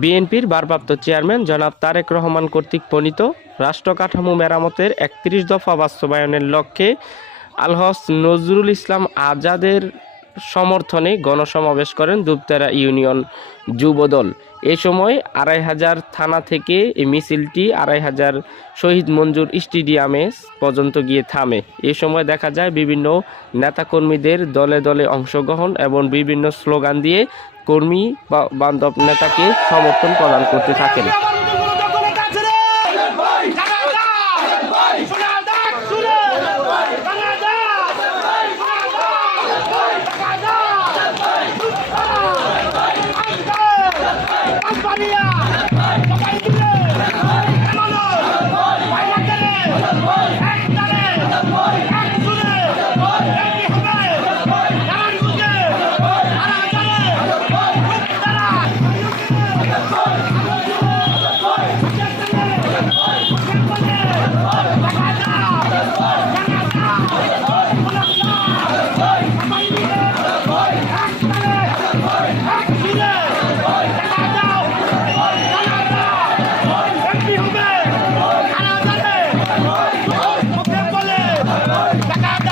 বিএনপির ভারপ্রাপ্ত চেয়ারম্যান জনাব তারেক রহমান কর্তৃক প্রণীত রাষ্ট্র কাঠামো মেরামতের একত্রিশ দফা বাস্তবায়নের লক্ষ্যে আলহস নজরুল ইসলাম আজাদের সমর্থনে গণসমাবেশ করেন দুপতেরা ইউনিয়ন যুবদল। এ সময় আড়াই হাজার থানা থেকে এই মিছিলটি আড়াই হাজার শহীদ মঞ্জুর স্টেডিয়ামে পর্যন্ত গিয়ে থামে। এ সময় দেখা যায় বিভিন্ন নেতাকর্মীদের দলে দলে অংশগ্রহণ এবং বিভিন্ন স্লোগান দিয়ে কর্মী বা বান্ধব নেতাকে সমর্থন প্রদান করতে থাকেন। Sacada!